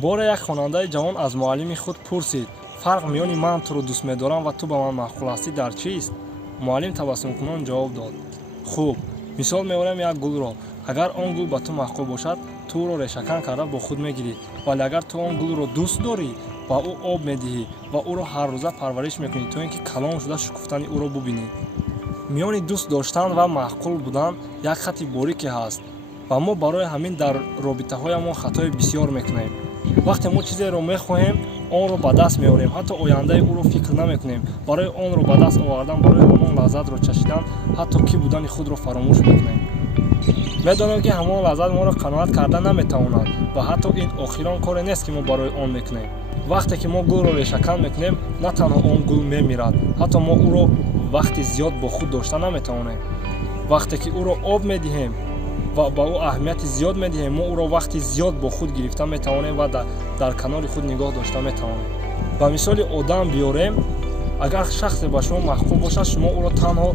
боре як хонандаи ҷавон аз муаллими худ пурсид: фарқ миёни ман туро дӯст медорам ва ту ба ман маъқул ҳастӣ дар чист? Муаллим табассумкунон ҷавоб дод: хуб, мисол меорам як гулро. Агар он гул ба ту маъқул бошад, ту ӯро решакан карда бо худ мегирӣ. Вале агар ту он гулро дӯст дорӣ, ба ӯ об медиҳӣ ва ӯро ҳаррӯза парвариш мекунӣ, то ин ки калон шуда шукуфтани ӯро бубинӣ. миёни дӯст доштан ва маъқул будан як хати борике ҳаст ва мо барои ҳамин дар робитаҳоямон хатои бисёр мекунем. вақте мо чизеро мехоҳем, онро ба даст меорем, ҳатто ояндаи ӯро фикр намекунем. барои онро ба даст овардан, барои ҳамон лаззатро чашидан, ҳатто кӣ будани худро фаромӯш мекунем. медонем ки ҳамон лаззат моро қаноат карда наметавонад ва ҳатто ин охирон коре нест ки мо барои он мекунем. вақте ки мо гулро решакан мекунем, на танҳо он гул мемирад, ҳатто мо ӯро вақти зиёд бо худ дошта наметавонем. вақте ки ӯро об медиҳем ва ба ӯ аҳамияти зиёд медиҳем, мо ӯро вақти зиёд бо худ гирифта метавонем ва дар канори худ нигоҳ дошта метавонем. ба мисоли одам биёрем, агар шахсе ба шумо маъқул бошад, шумо ӯро танҳо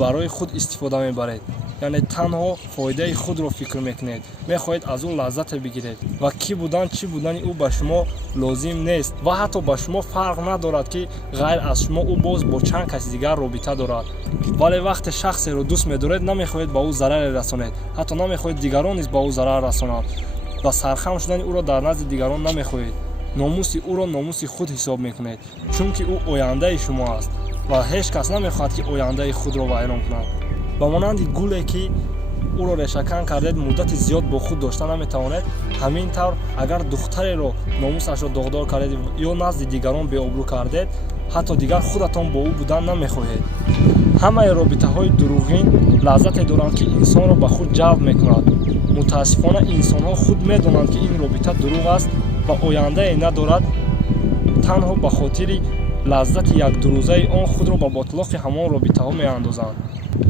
барои худ истифода мебаред, яъне танҳо фоидаи худро фикр мекунед, мехоҳед аз ӯ лаззате бигиред ва кӣ будан чӣ будани ӯ ба шумо лозим нест ва ҳатто ба шумо фарқ надорад ки ғайр аз шумо ӯ боз бо чанд каси дигар робита дорад. вале вақте шахсеро дӯст медоред, намехоҳед ба ӯ зараре расонед, ҳатто намехоҳед дигарон низ ба ӯ зарар расонанд ва сархам шудани ӯро дар назди дигарон намехоҳед. номуси ӯро номуси худ ҳисоб мекунед, чунки ӯ ояндаи шумо аст ва ҳеҷ кас намехоҳад ки ояндаи худро вайрон кунад. ба монанди гуле ки ӯро решакан кардед, муддати зиёд бо худ дошта наметавонед, ҳамин тавр агар духтареро номусашро доғдор кардед ё назди дигарон беобрӯ кардед, ҳатто дигар худатон бо ӯ будан намехоҳед. ҳамаи робитаҳои дурӯғин лаззате доранд, ки инсонро ба худ ҷалб мекунад. мутаассифона инсонҳо худ медонанд, ки ин робита дурӯғ аст ва ояндае надорад. танҳо ба хотири лаззати якдурӯзаи он худро ба ботилоқи ҳамон робитаҳо меандозанд.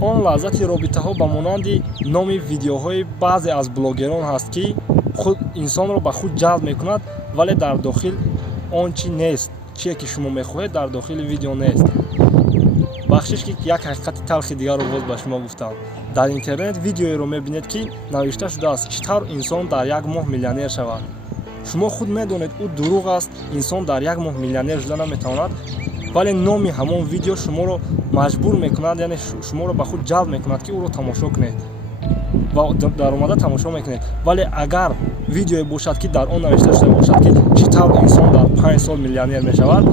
он лаззати робитаҳо ба монанди номи видеоҳои баъзе аз блогерон ҳаст, ки худ инсонро ба худ ҷалб мекунад, вале дар дохил он чи нест, чие ки шумо мехоҳед дар дохили видео нест. бахшиш ки як ҳақиқати талхи дигарро боз ба шумо гуфтам. дар интернет видеоеро мебинед, ки навишта шудааст чӣ тавр инсон дар як моҳ миллионер шавад. шумо худ медонед ӯ дурӯғ аст, инсон дар як моҳ миллионер шуда наметавонад, вале номи ҳамон видео шуморо маҷбур мекунад, яъне шуморо ба худ ҷалб мекунад, ки ӯро тамошо кунед ва даромада тамошо мекунед. вале агар видеое бошад, ки дар он навишта шуда бошад, ки чӣ тавр инсон дар 5 сол миллионер мешавад,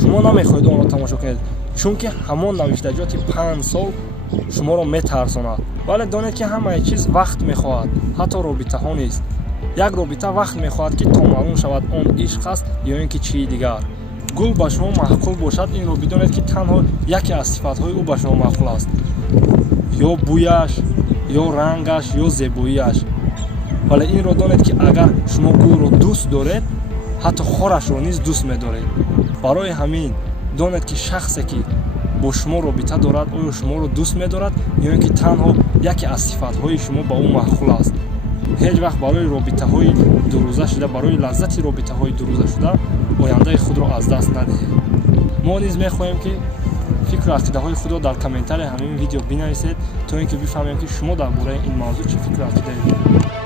шумо намехоҳед онро тамошо кунед, чунки ҳамон навиштаҷоти 5 сол шуморо метарсонад. вале донед, ки ҳамаи чиз вақт мехоҳад, ҳатто робитаҳо низ. як робита вақт мехоҳад, ки то маълум шавад он ишқ аст ё ин ки чии дигар. гул ба шумо маъқул бошад, инро бидонед, ки танҳо яке аз сифатҳои ӯ ба шумо маъқул аст, ё бӯяш, ё рангаш, ё зебоияш. вале инро донед, ки агар шумо гулро дӯст доред, ҳатто хорашро низ дӯст медоред. барои ҳамин донед, ки шахсе ки бо шумо робита дорад, оё шуморо дӯст медорад ё ин ки танҳо яке аз сифатҳои шумо ба ӯ маъқул аст. ҳеҷ вақт барои робитаҳои дурӯза шуда, барои лаззати робитаҳои дурӯза шуда ояндаи худро аз даст надиҳед. мо низ мехоҳем, ки фикру ақидаҳои худро дар комментарияи ҳамин видео бинависед, то ин ки бифаҳмем, ки шумо дар бораи ин мавзӯъ чӣ фикру ақидае доред.